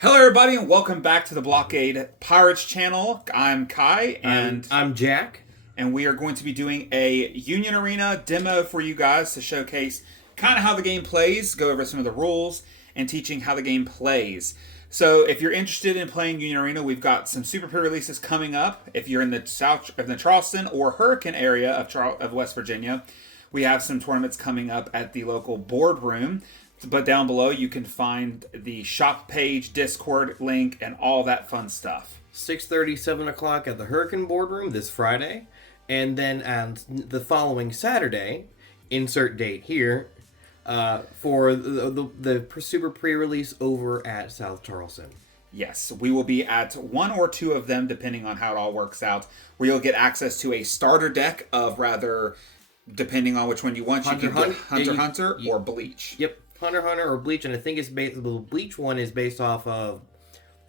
Hello, everybody, and welcome back to the Blockade Pirates channel. I'm Kai, and I'm Jack. And we are going to be doing a Union Arena demo for you guys to showcase kind of how the game plays, go over some of the rules, and teaching how the game plays. So, if you're interested in playing Union Arena, we've got some super pre-releases coming up. If you're in the Charleston or Hurricane area of West Virginia, we have some tournaments coming up at the local boardroom. But down below, you can find the shop page, Discord link, and all that fun stuff. 6:30, 7 o'clock at the Hurricane Boardroom this Friday. And then on the following Saturday, insert date here, for the super pre-release over at South Charleston. Yes, we will be at one or two of them, depending on how it all works out, where you'll get access to a starter deck of rather, depending on which one you want, you can get Hunter or Bleach. Yep. Hunter or Bleach, and I think it's the Bleach one is based off of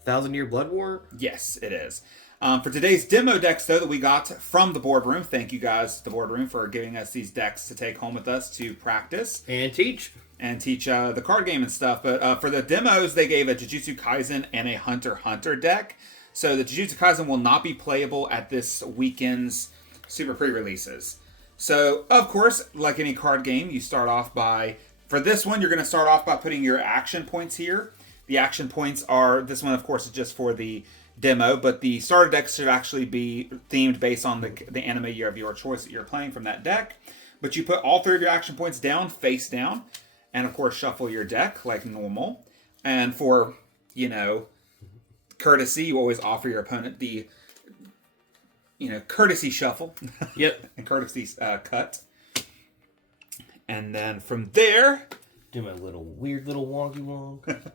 1,000-Year Blood War. Yes, it is. For today's demo decks, though, that we got from the boardroom, thank you guys, the boardroom, for giving us these decks to take home with us to practice. And teach the card game and stuff. But for the demos, they gave a Jujutsu Kaisen and a Hunter deck. So the Jujutsu Kaisen will not be playable at this weekend's Super Pre-releases. So, of course, like any card game, you start off by... For this one, you're going to start off by putting your action points here. The action points are, this one, of course, is just for the demo, but the starter deck should actually be themed based on the anime year of your choice that you're playing from that deck. But you put all three of your action points down, face down, and, of course, shuffle your deck like normal. And for, courtesy, you always offer your opponent the, courtesy shuffle. Yep. And courtesy cut. And then from there... Do my weird little wonky wonk.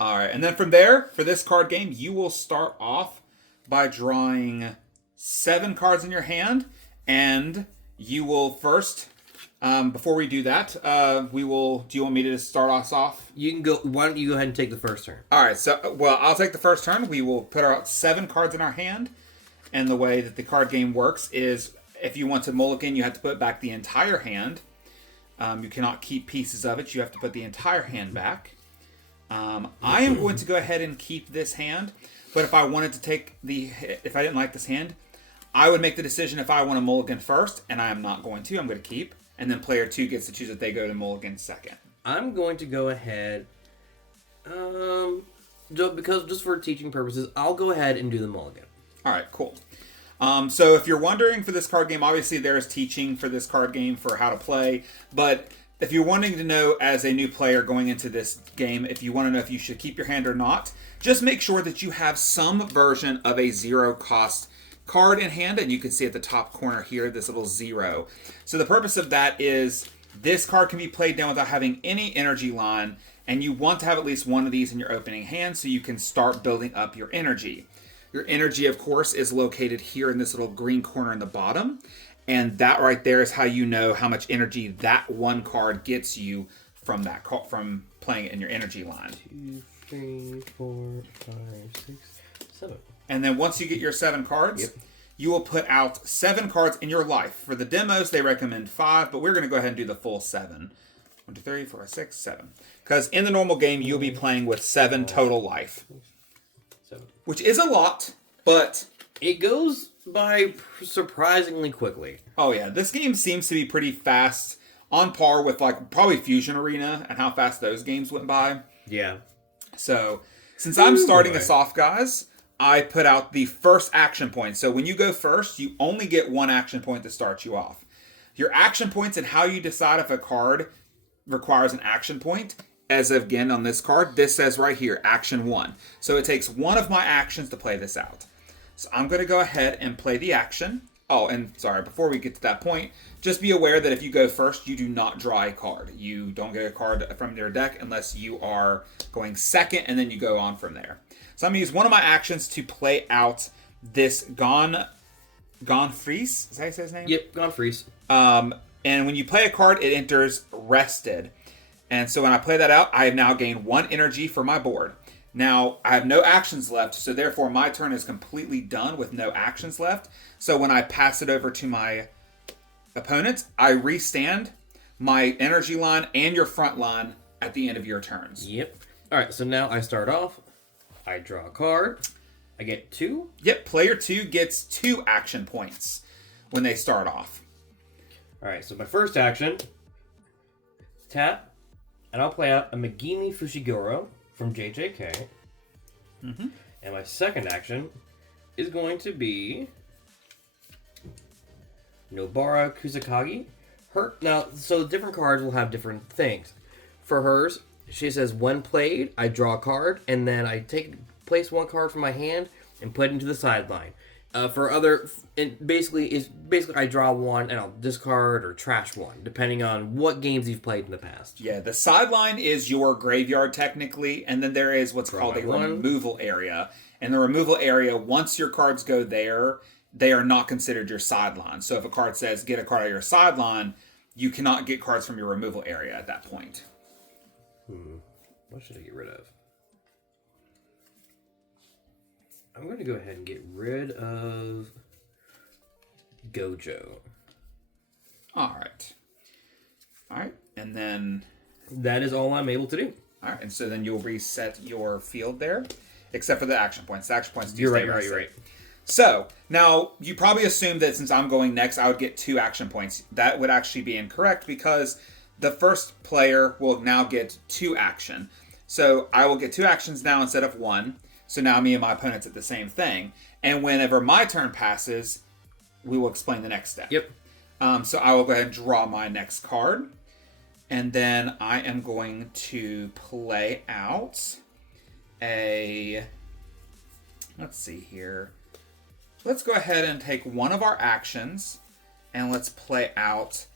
Alright, and then from there, for this card game, you will start off by drawing 7 cards in your hand. And you will first, before we do that, do you want me to start us off? You can go, why don't you go ahead and take the first turn? Alright, I'll take the first turn. We will put out 7 cards in our hand. And the way that the card game works is... If you want to mulligan, you have to put back the entire hand. You cannot keep pieces of it. You have to put the entire hand back. I am going to go ahead and keep this hand. But if I wanted to if I didn't like this hand, I would make the decision if I want to mulligan first, and I am not going to. I'm going to keep. And then player 2 gets to choose if they go to mulligan second. I'm going to go ahead, because just for teaching purposes, I'll go ahead and do the mulligan. All right, cool. So if you're wondering for this card game, obviously there's teaching for this card game for how to play. But if you're wanting to know as a new player going into this game, if you want to know if you should keep your hand or not, just make sure that you have some version of a 0 cost card in hand. And you can see at the top corner here, this little 0. So the purpose of that is this card can be played down without having any energy line. And you want to have at least one of these in your opening hand so you can start building up your energy. Your energy, of course, is located here in this little green corner in the bottom. And that right there is how you know how much energy that one card gets you from from playing it in your energy line. 2, 3, 4, 5, 6, 7. And then once you get your 7 cards, you will put out 7 cards in your life. For the demos, they recommend 5, but we're going to go ahead and do the full 7. 1, 2, 3, 4, 5, 6, 7. Because in the normal game, you'll be playing with 7 total life. Which is a lot, but... It goes by surprisingly quickly. Oh yeah, this game seems to be pretty fast, on par with probably Fusion Arena and how fast those games went by. Yeah. So, since I'm starting us off, guys, I put out the first action point. So when you go first, you only get 1 action point to start you off. Your action points and how you decide if a card requires an action point... As again on this card, this says right here, action 1. So it takes 1 of my actions to play this out. So I'm going to go ahead and play the action. Oh, and sorry, before we get to that point, just be aware that if you go first, you do not draw a card. You don't get a card from your deck unless you are going second, and then you go on from there. So I'm going to use one of my actions to play out this Gonfries. Is that how you say his name? Yep, Gonfries. And when you play a card, it enters rested. And so when I play that out, I have now gained 1 energy for my board. Now, I have no actions left, so therefore my turn is completely done with no actions left. So when I pass it over to my opponent, I restand my energy line and your front line at the end of your turns. Yep. Alright, so now I start off. I draw a card. I get 2. Yep, player 2 gets 2 action points when they start off. Alright, so my first action, tap, and I'll play out a Megumi Fushiguro from JJK. Mm-hmm. And my second action is going to be Nobara Kusakagi. Now, so different cards will have different things. For hers, she says, when played, I draw a card, and then I place one card from my hand and put it into the sideline. For other, it basically I draw one and I'll discard or trash one, depending on what games you've played in the past. Yeah, the sideline is your graveyard technically, and then there is what's called a removal area. And the removal area, once your cards go there, they are not considered your sideline. So if a card says get a card out of your sideline, you cannot get cards from your removal area at that point. What should I get rid of? I'm going to go ahead and get rid of Gojo. All right. And then... that is all I'm able to do. All right. And so then you'll reset your field there, except for the action points. The action points do You're stay right. So, now, you probably assumed that since I'm going next, I would get 2 action points. That would actually be incorrect because the first player will now get 2 action. So, I will get 2 actions now instead of 1. So now me and my opponent's at the same thing. And whenever my turn passes, we will explain the next step. Yep. So I will go ahead and draw my next card. And then I am going to play out a... let's see here. Let's go ahead and take one of our actions. And let's play out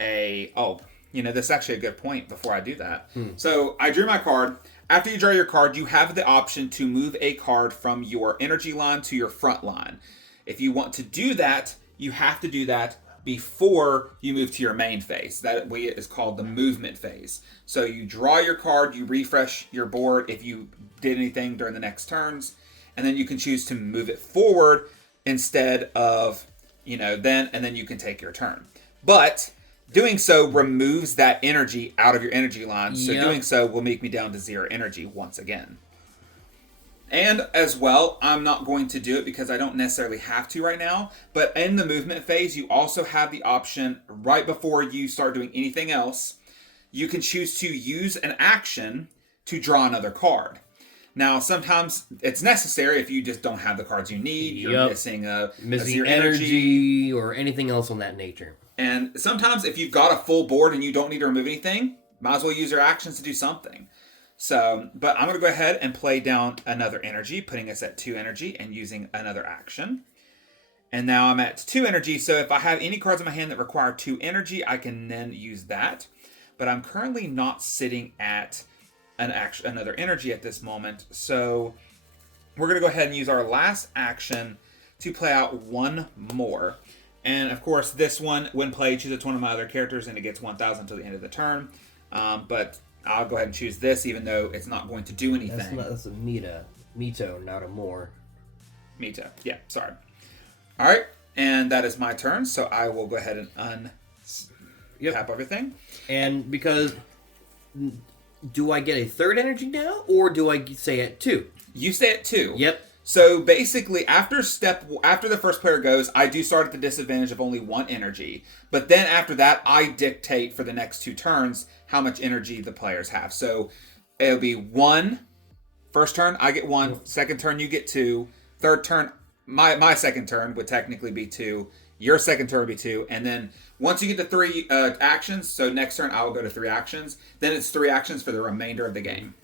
a... oh, this is actually a good point before I do that. So I drew my card. After you draw your card, you have the option to move a card from your energy line to your front line. If you want to do that, you have to do that before you move to your main phase. That is called the movement phase. So you draw your card, you refresh your board if you did anything during the next turns, and then you can choose to move it forward instead of, then, and then you can take your turn. But doing so removes that energy out of your energy line, so doing so will make me down to 0 energy once again. And as well, I'm not going to do it because I don't necessarily have to right now, but in the movement phase, you also have the option right before you start doing anything else, you can choose to use an action to draw another card. Now, sometimes it's necessary if you just don't have the cards you need, you're missing a energy or anything else on that nature. And sometimes if you've got a full board and you don't need to remove anything, might as well use your actions to do something. So, but I'm going to go ahead and play down another energy, putting us at 2 energy and using another action. And now I'm at 2 energy, so if I have any cards in my hand that require 2 energy, I can then use that. But I'm currently not sitting at another energy at this moment, so we're going to go ahead and use our last action to play out one more. And of course, this one, when played, chooses one of my other characters and it gets 1,000 until the end of the turn. But I'll go ahead and choose this, even though it's not going to do anything. That's a Mito, not a more. Mito, yeah, sorry. All right, and that is my turn, so I will go ahead and untap everything. And because, do I get a 3rd energy now, or do I stay at 2? You stay at 2. Yep. So basically, after the first player goes, I do start at the disadvantage of only 1 energy. But then after that, I dictate for the next 2 turns how much energy the players have. So it'll be 1. First turn, I get 1. Second turn, you get 2. Third turn, my second turn would technically be 2. Your second turn would be 2. And then once you get to 3 actions, so next turn I will go to 3 actions. Then it's 3 actions for the remainder of the game.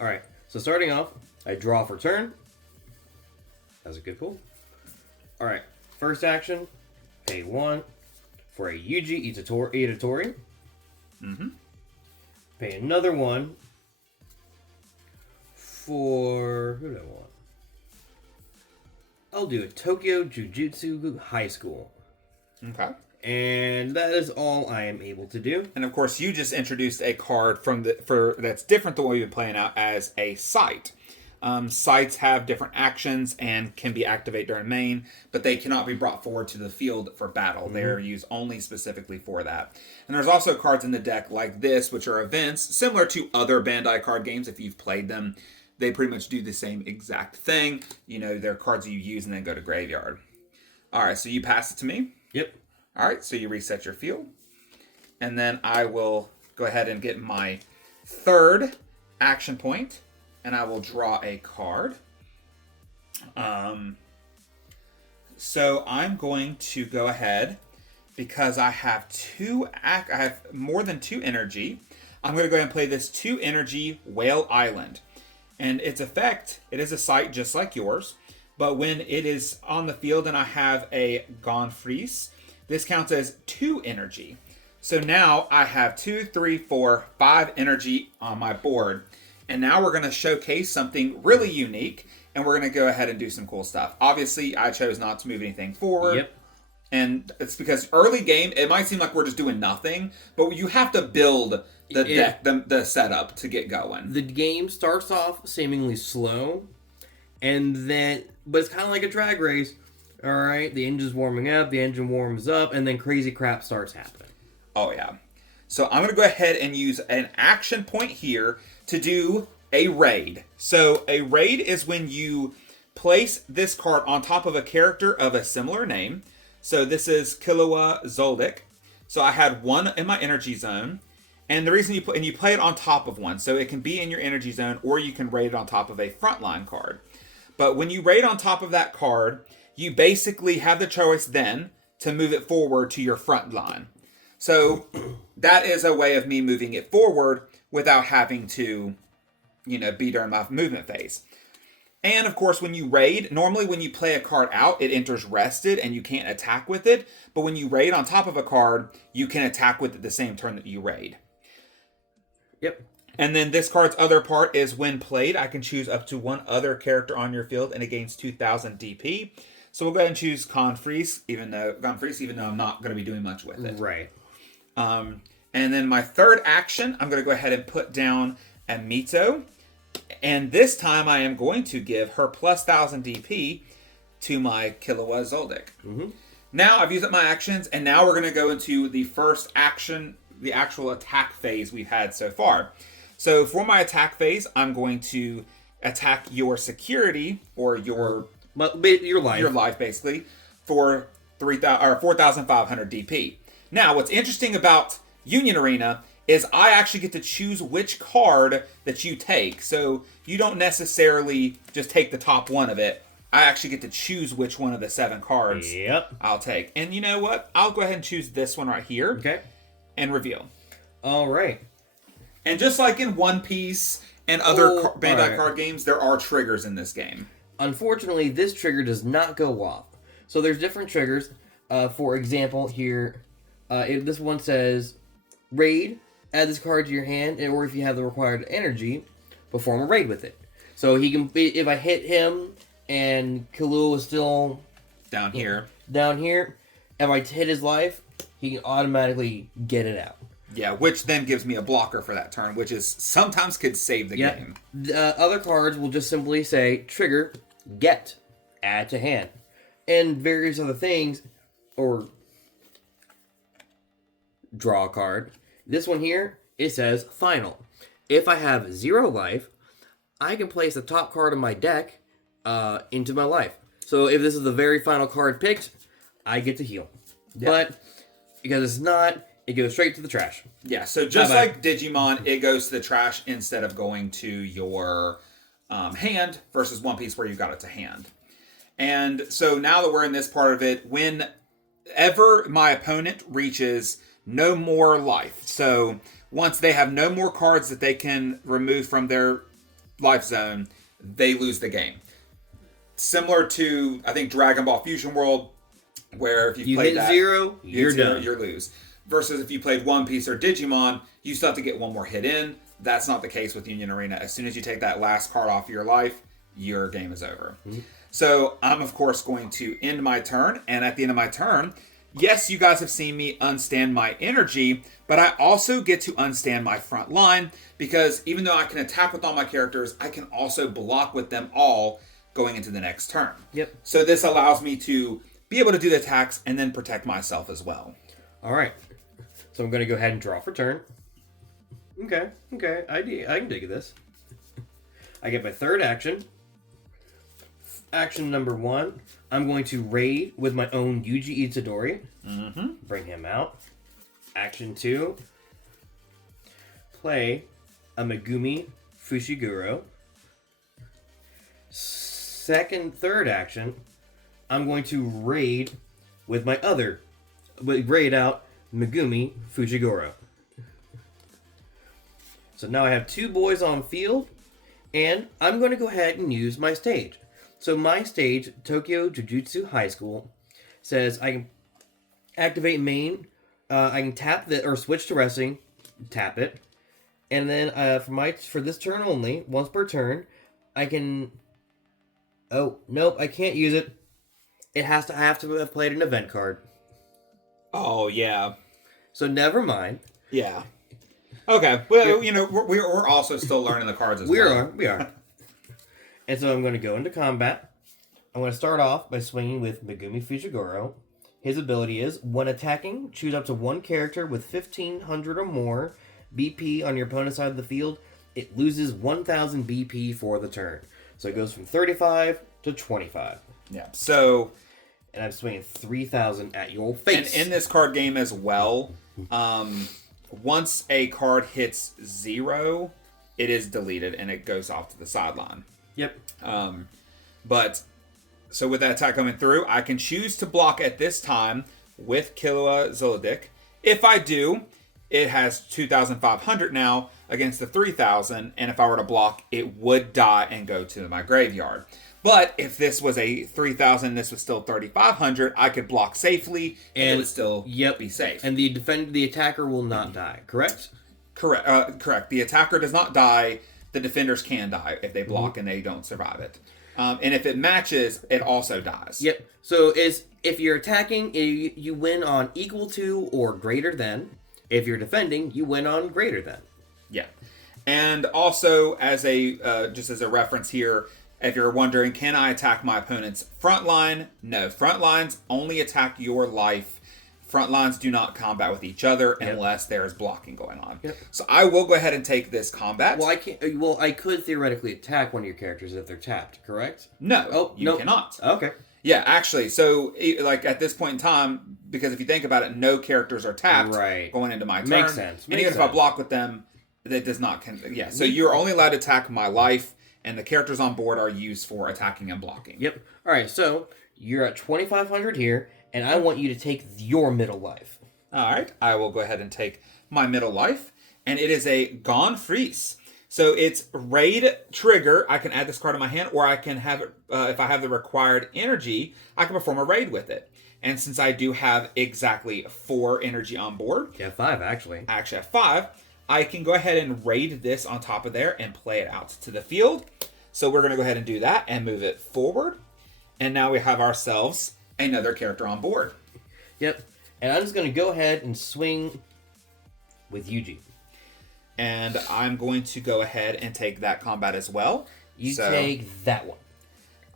All right. So starting off, I draw for turn. That's a good pull. Alright, first action, pay 1 for a Yuji Itatori. Pay another 1 for... who do I want? I'll do a Tokyo Jujutsu High School. Okay. And that is all I am able to do. And of course, you just introduced a card that's different than what you've been playing out as a site. Sites have different actions and can be activated during main, but they cannot be brought forward to the field for battle. They're used only specifically for that. And there's also cards in the deck like this, which are events, similar to other Bandai card games if you've played them. They pretty much do the same exact thing. You know, they're cards you use and then go to graveyard. All right, so you pass it to me. Yep. All right, so you reset your field. And then I will go ahead and get my third action point, and I will draw a card. So I'm going to go ahead, because I have I have more than 2 energy. I'm going to go ahead and play this 2 energy Whale Island. And its effect, it is a site just like yours, but when it is on the field and I have a Gonfreeze, this counts as 2 energy. So now I have 2, 3, 4, 5 energy on my board. And now we're going to showcase something really unique, and we're going to go ahead and do some cool stuff. Obviously, I chose not to move anything forward. Yep. And it's because early game, it might seem like we're just doing nothing, but you have to build the deck, the setup to get going. The game starts off seemingly slow, and then, but it's kind of like a drag race. All right, the engine's warming up, the engine warms up, and then crazy crap starts happening. Oh, yeah. So I'm going to go ahead and use an action point here to do a raid. So a raid is when you place this card on top of a character of a similar name. So this is Killua Zoldyck. So I had 1 in my energy zone. And the reason you play it on top of one. So it can be in your energy zone, or you can raid it on top of a frontline card. But when you raid on top of that card, you basically have the choice then to move it forward to your front line. So that is a way of me moving it forward without having to, be during my movement phase. And of course, when you raid, normally when you play a card out, it enters rested and you can't attack with it. But when you raid on top of a card, you can attack with it the same turn that you raid. Yep. And then this card's other part is when played, I can choose up to 1 other character on your field and it gains 2,000 DP. So we'll go ahead and choose Gonfreeze, even though I'm not going to be doing much with it. Right. And then my third action, I'm going to go ahead and put down a Mito. And this time I am going to give her plus 1,000 DP to my Killua Zoldyck. Mm-hmm. Now I've used up my actions, and now we're going to go into the first action, the actual attack phase we've had so far. So for my attack phase, I'm going to attack your security, or your life basically, for 4,500 DP. Now, what's interesting about Union Arena is I actually get to choose which card that you take. So you don't necessarily just take the top one of it. I actually get to choose which one of the 7 cards I'll take. And you know what? I'll go ahead and choose this one right here. Okay. And reveal. All right. And just like in One Piece and other Bandai card games, there are triggers in this game. Unfortunately, this trigger does not go off. So there's different triggers. For example, here, this one says, raid, add this card to your hand, or if you have the required energy, perform a raid with it. So he can, if I hit him and Killua is still down here, if I hit his life, he can automatically get it out. Yeah, which then gives me a blocker for that turn, which is sometimes could save the game. Other cards will just simply say, trigger, get, add to hand. And various other things, or draw a card. This one here, it says, final. If I have 0 life, I can place the top card of my deck into my life. So if this is the very final card picked, I get to heal. Yeah. But because it's not, it goes straight to the trash. Yeah, so just like Digimon, it goes to the trash instead of going to your hand versus One Piece where you got it to hand. And so now that we're in this part of it, whenever my opponent reaches no more life, so once they have no more cards that they can remove from their life zone, they lose the game. Similar to, I think, Dragon Ball Fusion World, where if you played that, 0, you're done. You lose. Versus if you played One Piece or Digimon, you still have to get one more hit in. That's not the case with Union Arena. As soon as you take that last card off your life, your game is over. Mm-hmm. So I'm, of course, going to end my turn. And at the end of my turn, yes, you guys have seen me unstand my energy, but I also get to unstand my front line because even though I can attack with all my characters, I can also block with them all going into the next turn. Yep. So this allows me to be able to do the attacks and then protect myself as well. All right. So I'm going to go ahead and draw for turn. Okay. I can dig this. I get my third action. Action number 1, I'm going to raid with my own Yuji Itadori. Bring him out. Action 2, play a Megumi Fushiguro. Third action, I'm going to raid with my raid out Megumi Fushiguro. So now I have 2 boys on field, and I'm going to go ahead and use my stage. So my stage, Tokyo Jujutsu High School, says I can activate main, I can tap or switch to wrestling, tap it, and then for this turn only, once per turn, I can. Oh nope, I can't use it. I have to have played an event card. Oh yeah. So never mind. Yeah. Okay. Well, we're also still learning the cards as well. We are. And so I'm going to go into combat. I'm going to start off by swinging with Megumi Fushiguro. His ability is, when attacking, choose up to one character with 1,500 or more BP on your opponent's side of the field. It loses 1,000 BP for the turn. So it goes from 35 to 25. Yeah. So... And I'm swinging 3,000 at your face. And in this card game as well, once a card hits 0, it is deleted and it goes off to the sideline. Yep. But so with that attack coming through, I can choose to block at this time with Killua Zoldyck. If I do, it has 2,500 now against the 3,000, and if I were to block, it would die and go to my graveyard. But if this was a 3,000, this was still 3,500, I could block safely and it would still be safe. And the attacker will not die, correct? Correct. The attacker does not die. The defenders can die if they block and they don't survive it. And if it matches, it also dies. Yep. So if you're attacking, you win on equal to or greater than. If you're defending, you win on greater than. Yeah. And also, as just as a reference here, if you're wondering, can I attack my opponent's front line? No. Front lines only attack your life. Front lines do not combat with each other unless there is blocking going on. Yep. So I will go ahead and take this combat. Well, I can't. Well, I could theoretically attack one of your characters if they're tapped. Correct? No. You cannot. Okay. Yeah, actually. So, like at this point in time, because if you think about it, no characters are tapped going into my turn. Makes sense. And even if I block with them, that does not. Yeah. So you're only allowed to attack my life, and the characters on board are used for attacking and blocking. Yep. All right. So you're at 2,500 here. And I want you to take your middle life. All right. I will go ahead and take my middle life. And it is a Gone Freeze. So it's raid trigger. I can add this card in my hand, or I can have it, if I have the required energy, I can perform a raid with it. And since I do have exactly 4 energy on board. Yeah, 5 actually. Actually, I have 5. I can go ahead and raid this on top of there and play it out to the field. So we're going to go ahead and do that and move it forward. And now we have ourselves another character on board. Yep. And I'm just going to go ahead and swing with Yuji. And I'm going to go ahead and take that combat as well. You take that one.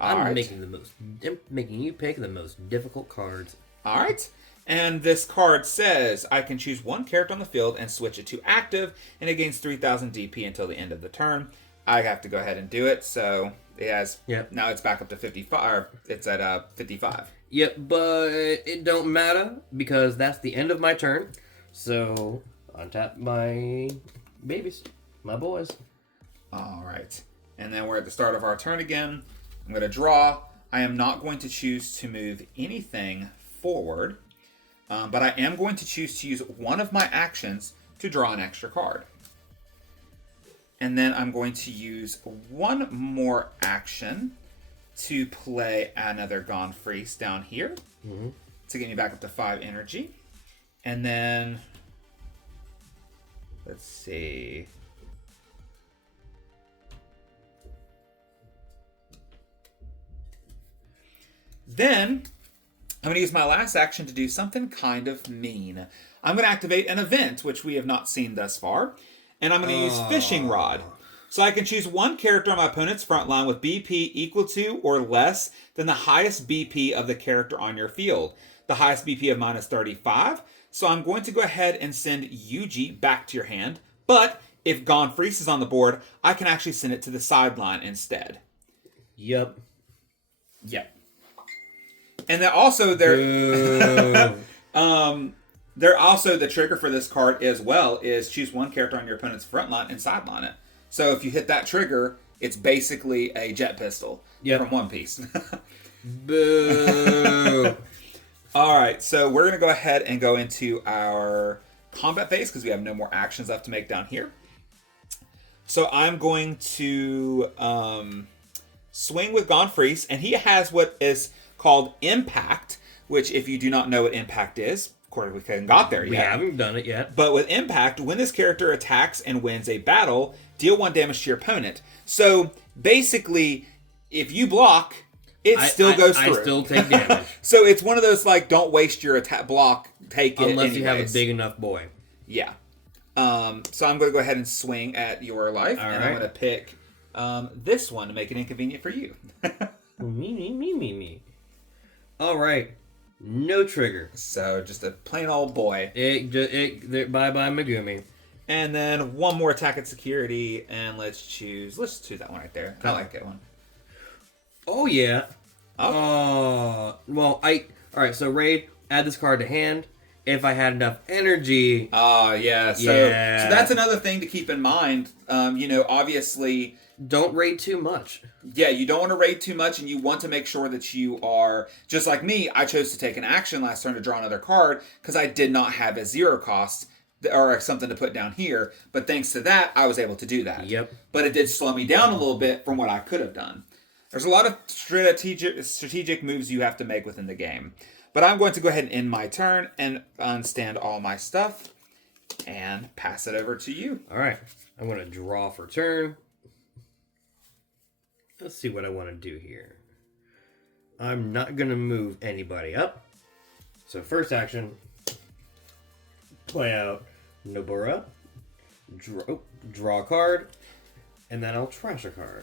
I'm making you pick the most difficult cards. All right. And this card says I can choose one character on the field and switch it to active, and it gains 3,000 DP until the end of the turn. I have to go ahead and do it, so it has. Yep. Now it's back up to 55. Or it's at 55. Yep, but it don't matter because that's the end of my turn. So untap my babies, my boys. All right, and then we're at the start of our turn again. I'm going to draw. I am not going to choose to move anything forward, but I am going to choose to use one of my actions to draw an extra card. And then I'm going to use one more action to play another Gone Freeze down here to get me back up to 5 energy. And then, let's see. Then I'm going to use my last action to do something kind of mean. I'm going to activate an event, which we have not seen thus far. And I'm going to use Fishing Rod. So I can choose one character on my opponent's front line with BP equal to or less than the highest BP of the character on your field. The highest BP of mine is 35. So I'm going to go ahead and send Yuji back to your hand. But if Gone Freeze is on the board, I can actually send it to the sideline instead. Yep. Yep. And then also there also the trigger for this card as well is choose one character on your opponent's front line and sideline it. So if you hit that trigger, it's basically a jet pistol from One Piece. Boo. All right, so we're going to go ahead and go into our combat phase because we have no more actions left to make down here. So I'm going to swing with Gone Freeze, and he has what is called Impact, which if you do not know what Impact is, of course we haven't got there yet. We haven't done it yet. But with Impact, when this character attacks and wins a battle, deal 1 damage to your opponent. So basically, if you block, it still goes through. I still take damage. So it's one of those like, don't waste your attack block, take it unless anyways. you have a big enough boy. Yeah. So I'm going to go ahead and swing at your life, All and right. I'm going to pick this one to make it inconvenient for you. Me. All right. No trigger. So just a plain old boy. Bye-bye Megumi. And then one more attack at security, and let's choose that one right there. I like that one. Oh, yeah. Oh. All right, so Raid, add this card to hand. If I had enough energy. Oh, yeah. So that's another thing to keep in mind. Obviously... Don't raid too much. Yeah, you don't want to raid too much, and you want to make sure that you are... Just like me, I chose to take an action last turn to draw another card, because I did not have a 0 cost, or something to put down here. But thanks to that, I was able to do that. Yep. But it did slow me down a little bit from what I could have done. There's a lot of strategic moves you have to make within the game. But I'm going to go ahead and end my turn and unstand all my stuff and pass it over to you. All right. I'm going to draw for turn. Let's see what I want to do here. I'm not going to move anybody up. So first action, play out Nobura, draw a card, and then I'll trash a card.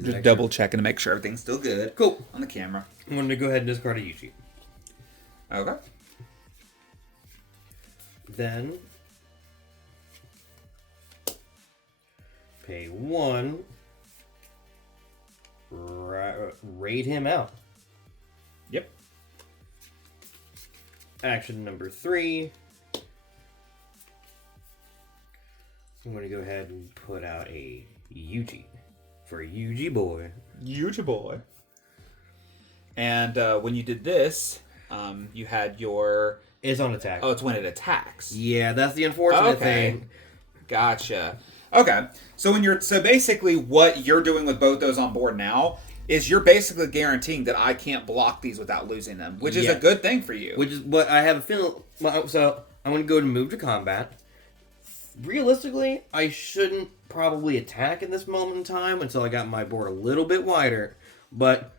Just double checking to make sure everything's still good. Cool. On the camera. I'm going to go ahead and discard a Yuji. Okay. Then pay 1. Raid him out. Yep. Action number 3. I'm going to go ahead and put out a Yuji. For Yuji boy. Yuji boy. And when you did this, you had your... It's on attack. Oh, it's when it attacks. Yeah, that's the unfortunate thing. Gotcha. Okay. So basically what you're doing with both those on board now is you're basically guaranteeing that I can't block these without losing them, which is a good thing for you. Which is what I have a feeling. So I'm going to go to move to combat. Realistically, I shouldn't probably attack in this moment in time until I got my board a little bit wider, but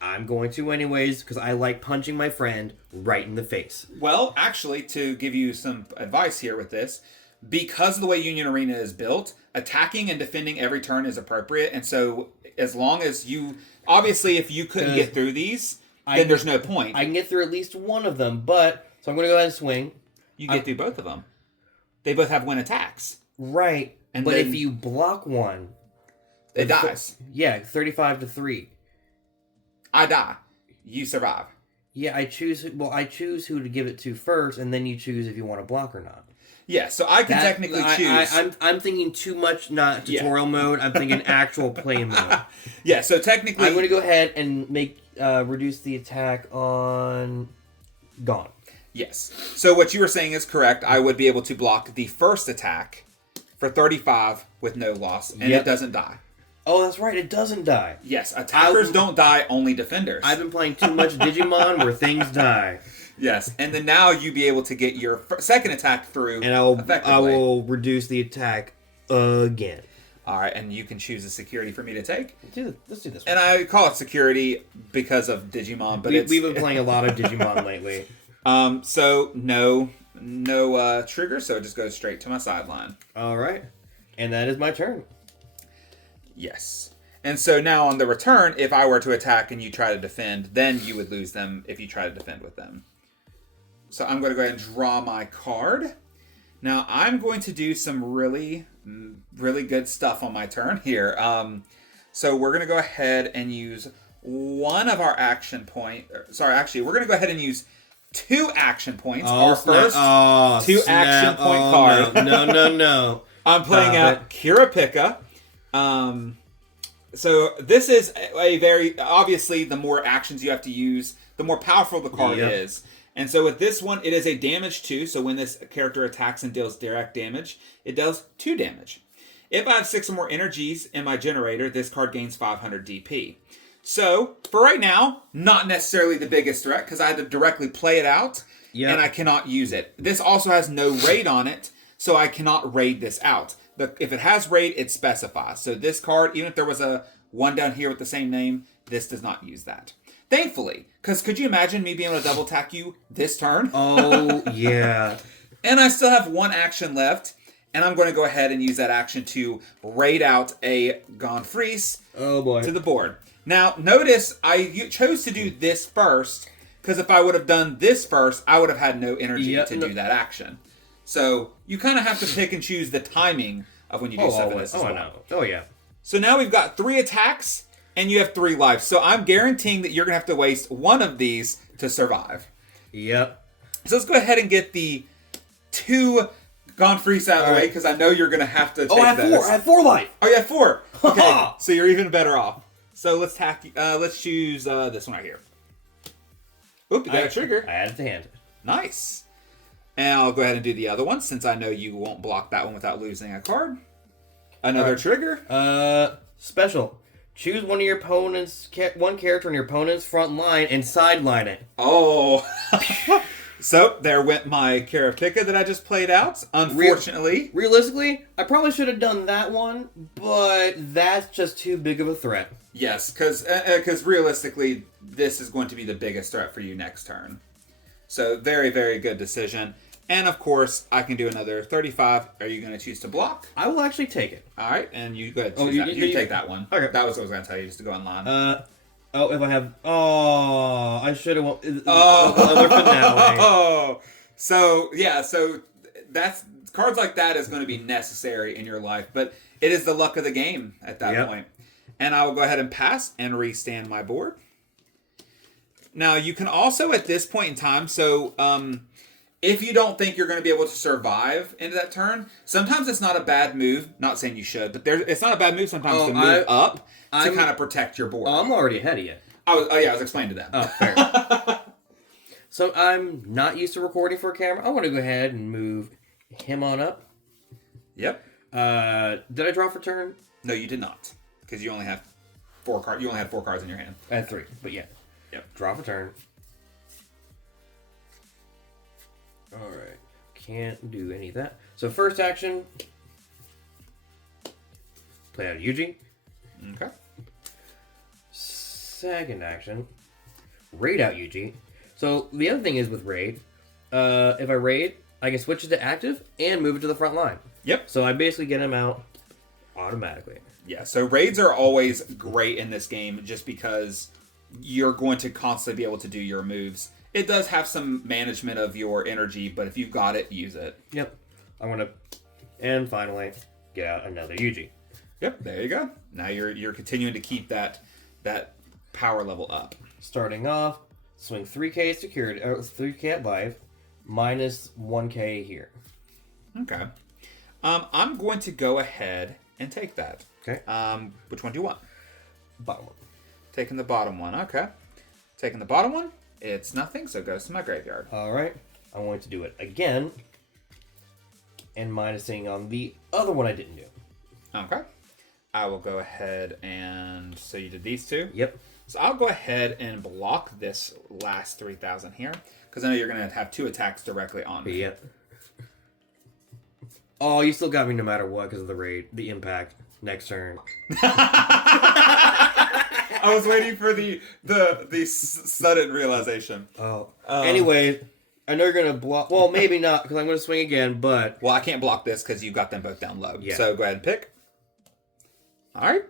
I'm going to anyways because I like punching my friend right in the face. Well, actually, to give you some advice here with this, because of the way Union Arena is built, attacking and defending every turn is appropriate, and so as long as you... Obviously, if you couldn't get through these, then there's no point. I can get through at least one of them, but... So I'm going to go ahead and swing. You get through both of them. They both have win attacks. Right. And but then if you block one... It dies. 35-3. I die. You survive. Yeah, I choose who to give it to first, and then you choose if you want to block or not. Yeah, so I can technically choose. I'm thinking too much, not tutorial mode. I'm thinking actual play mode. Yeah, so technically... I'm going to go ahead and reduce the attack on Gone. Yes. So what you were saying is correct. I would be able to block the first attack for 35 with no loss, and it doesn't die. Oh, that's right. It doesn't die. Yes, attackers don't die, only defenders. I've been playing too much Digimon where things die. Yes, and then now you be able to get your second attack through and I effectively. will reduce the attack again. All right, and you can choose a security for me to take. Let's do this one. And I call it security because of Digimon, but we've been playing a lot of Digimon lately. So no trigger, so it just goes straight to my sideline. All right, and that is my turn. Yes. And so now on the return, if I were to attack and you try to defend, then you would lose them if you try to defend with them. So I'm going to go ahead and draw my card. Now I'm going to do some really good stuff on my turn here. So we're going to go ahead and use one of our action point. Sorry, actually, we're going to go ahead and use 2 action points. Our first 2 action point card. No. I'm playing out Kurapika. So this is a very, obviously, the more actions you have to use, the more powerful the card is. And so with this one, it is a damage 2. So when this character attacks and deals direct damage, it does 2 damage. If I have 6 or more energies in my generator, this card gains 500 DP. So for right now, not necessarily the biggest threat because I had to directly play it out and I cannot use it. This also has no raid on it, so I cannot raid this out. But if it has raid, it specifies. So this card, even if there was a one down here with the same name, this does not use that. Thankfully, because could you imagine me being able to double attack you this turn? Oh, yeah. And I still have 1 action left, and I'm going to go ahead and use that action to raid out a Gonfreeze to the board. Now, notice I chose to do this first, because if I would have done this first, I would have had no energy to do that action. So you kind of have to pick and choose the timing of when you do stuff in this as well. No. Oh, yeah. So now we've got 3 attacks, and you have 3 lives. So I'm guaranteeing that you're going to have to waste 1 of these to survive. Yep. So let's go ahead and get the 2 Gonfreeze out of the way, because I know you're going to have to take I have those. 4. I have 4 life. Oh, you have 4. Okay, so you're even better off. So let's choose this one right here. Oop, you got a trigger. I added to hand. Nice. And I'll go ahead and do the other one, since I know you won't block that one without losing a card. Another trigger. Special. Choose one of your opponent's one character on your opponent's front line and sideline it. Oh. So there went my Kurapika that I just played out. Unfortunately, realistically, I probably should have done that one, but that's just too big of a threat. Yes, because realistically, this is going to be the biggest threat for you next turn. So very, very good decision. And of course, I can do another 35. Are you going to choose to block? I will actually take it. All right, and you go ahead and choose that. You take that one. Okay. That was what I was going to tell you, just to go online. If I have... Oh, I should have... Another finale. Oh, so that's... Cards like that is going to be necessary in your life, but it is the luck of the game at that point. And I will go ahead and pass and restand my board. Now, you can also, at this point in time, if you don't think you're going to be able to survive into that turn, sometimes it's not a bad move. Not saying you should, but it's not a bad move sometimes to move up to kind of protect your board. I'm already ahead of you. I was explaining to them. Oh, fair. So I'm not used to recording for a camera. I want to go ahead and move him on up. Yep. Did I draw for turn? No, you did not, because you only have 4 cards. You only had 4 cards in your hand. I had 3, but yeah. Yep. Draw for turn. Alright. Can't do any of that. So first action. Play out a Yuji. Okay. Second action. Raid out Yuji. So the other thing is with raid. If I raid, I can switch it to active and move it to the front line. Yep. So I basically get him out automatically. Yeah, so raids are always great in this game just because you're going to constantly be able to do your moves. It does have some management of your energy, but if you've got it, use it. Yep. I'm going to... And finally, get out another Yuji. Yep, there you go. Now you're continuing to keep that power level up. Starting off, swing 3k security, 3k at life, minus 1k here. Okay. I'm going to go ahead and take that. Okay. Which one do you want? Bottom one. Taking the bottom one. Okay. Taking the bottom one. It's nothing, so it goes to my graveyard. All right. I'm going to do it again. And minusing on the other one I didn't do. Okay. I will go ahead and... So you did these 2? Yep. So I'll go ahead and block this last 3,000 here. Because I know you're going to have 2 attacks directly on me. Yep. Oh, you still got me no matter what because of the impact. Next turn. I was waiting for the sudden realization. Oh. Anyway, I know you're going to block. Well, maybe not because I'm going to swing again, but... Well, I can't block this because you got them both down low. Yeah. So go ahead and pick. All right.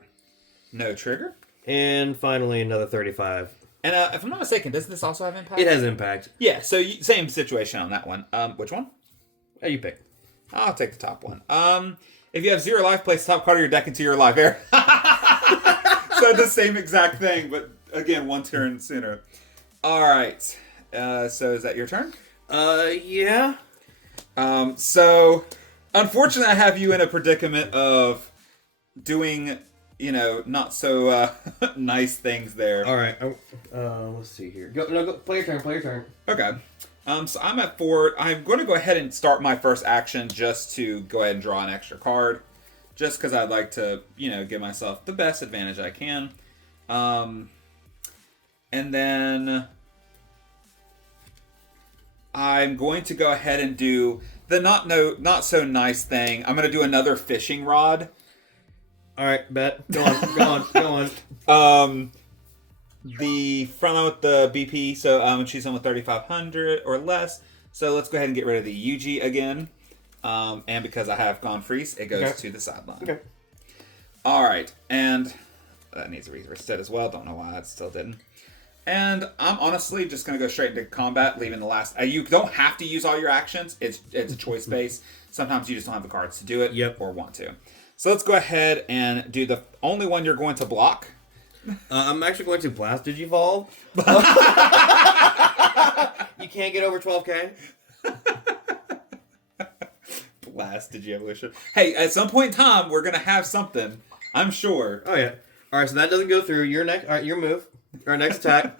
No trigger. And finally, another 35. And if I'm not mistaken, does this also have impact? It has impact. Yeah, so same situation on that one. Which one? Oh, you pick. I'll take the top one. If you have 0 life, place the top card of your deck into your life area. So the same exact thing, but again, one turn sooner. All right. So is that your turn? Yeah. So unfortunately, I have you in a predicament of doing, not so nice things there. All right. Let's see here. Go. Play your turn. Play your turn. Okay. So I'm at 4. I'm going to go ahead and start my first action just to go ahead and draw an extra card. Just because I'd like to, give myself the best advantage I can. And then I'm going to go ahead and do the not so nice thing. I'm going to do another fishing rod. All right, bet. Go on. The front line with the BP, so choose someone with 3,500 or less. So let's go ahead and get rid of the UG again. And because I have gone freeze, it goes to the sideline. Okay. All right, and that needs a reset as well. Don't know why it still didn't. And I'm honestly just going to go straight into combat, leaving the last... you don't have to use all your actions. It's a choice base. Sometimes you just don't have the cards to do it or want to. So let's go ahead and do the only one you're going to block. I'm actually going to Blast Digivolve. You can't get over 12K. Blast Digievolution. Hey, at some point in time, we're going to have something. I'm sure. Oh, yeah. All right, so that doesn't go through. Your next... All right, your move. Our next attack.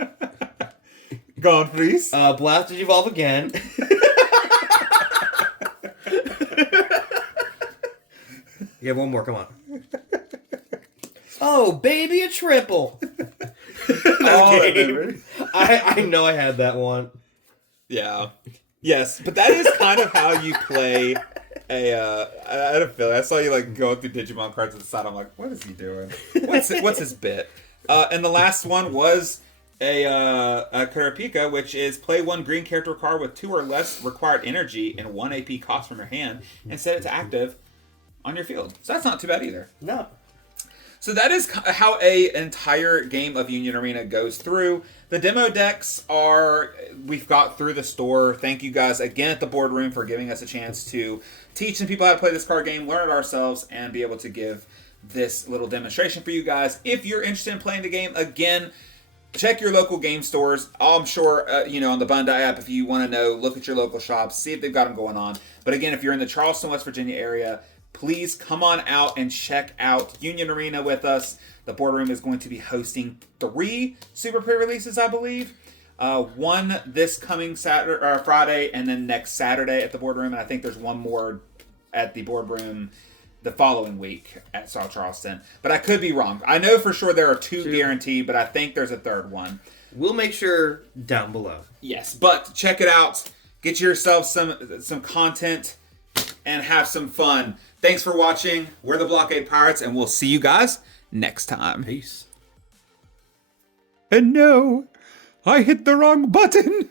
Gone, please. Blast Digivolve again. You have one more. Come on. Oh, baby, a triple. Okay. I know I had that one. Yeah. Yes, but that is kind of how you play a... I had a feeling. I saw you going through Digimon cards at the side. I'm like, what is he doing? What's his bit? And the last one was a Kurapika, which is play 1 green character card with 2 or less required energy and 1 AP cost from your hand and set it to active on your field. So that's not too bad either. No. So that is how an entire game of Union Arena goes through. The demo decks we've got through the store. Thank you guys again at the boardroom for giving us a chance to teach some people how to play this card game, learn it ourselves, and be able to give this little demonstration for you guys. If you're interested in playing the game, again, check your local game stores. I'm sure, on the Bandai app, if you want to know, look at your local shops, see if they've got them going on. But again, if you're in the Charleston, West Virginia area, please come on out and check out Union Arena with us. The boardroom is going to be hosting 3 Super pre-releases, I believe. One this coming Friday, and then next Saturday at the boardroom. And I think there's one more at the boardroom the following week at South Charleston. But I could be wrong. I know for sure there are 2 guaranteed, but I think there's a 3rd one. We'll make sure down below. Yes, but check it out. Get yourself some content and have some fun. Thanks for watching. We're the Blockade Pirates, and we'll see you guys next time. Peace. And no, I hit the wrong button.